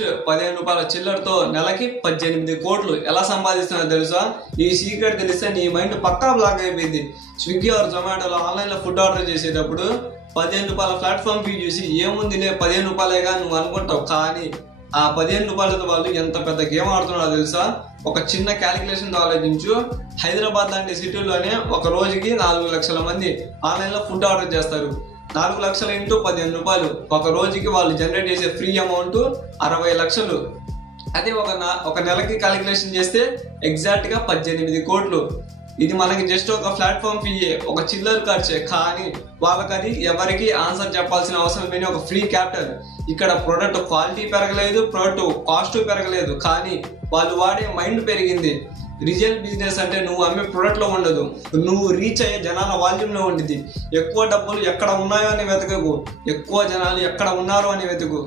రూ. 15 చిల్లరతో నెలకి 18 కోట్లు ఎలా సంపాదిస్తున్నారో తెలుసా? ఈ సీక్రెట్ తెలిస్తే నీ మైండ్ పక్కా బ్లాక్ అయిపోయింది. స్విగ్గీ ఆర్ జొమాటోలో ఆన్లైన్లో ఫుడ్ ఆర్డర్ చేసేటప్పుడు రూ. 15 ప్లాట్ఫామ్ ఫీ చూసి ఏముందిలే రూ. 15గా నువ్వు అనుకుంటావు. కానీ ఆ రూ. 15తో వాళ్ళు ఎంత పెద్ద గేమ్ ఆడుతున్నారో తెలుసా? ఒక చిన్న క్యాలిక్యులేషన్ ఆలోచించు. హైదరాబాద్ లాంటి సిటీలోనే ఒక రోజుకి 4 లక్షల మంది ఆన్లైన్లో ఫుడ్ ఆర్డర్ చేస్తారు. 4 లక్షల ఇంటూ రూ. 15 ఒక రోజుకి వాళ్ళు జనరేట్ చేసే ఫ్రీ అమౌంట్ 60 లక్షలు. అదే ఒక నెలకి క్యాలిక్యులేషన్ చేస్తే ఎగ్జాక్ట్గా 18 కోట్లు. ఇది మనకి జస్ట్ ఒక ప్లాట్ఫామ్ ఫీయే, ఒక చిల్లర ఖర్చే. కానీ వాళ్ళకి అది ఎవరికి ఆన్సర్ చెప్పాల్సిన అవసరం లేని ఒక ఫ్రీ క్యాపిటల్. ఇక్కడ ప్రొడక్ట్ క్వాలిటీ పెరగలేదు, ప్రొడక్ట్ కాస్ట్ పెరగలేదు, కానీ వాళ్ళు వాడే మైండ్ పెరిగింది. రిజల్ బిజినెస్ అంటే నువ్వు అమ్మే ప్రొడక్ట్లో ఉండదు, నువ్వు రీచ్ అయ్యే జనాల వాల్యూమ్లో ఉంటుంది. ఎక్కువ డబ్బులు ఎక్కడ ఉన్నాయో అని వెతకకు, ఎక్కువ జనాలు ఎక్కడ ఉన్నారో అని వెతుకు.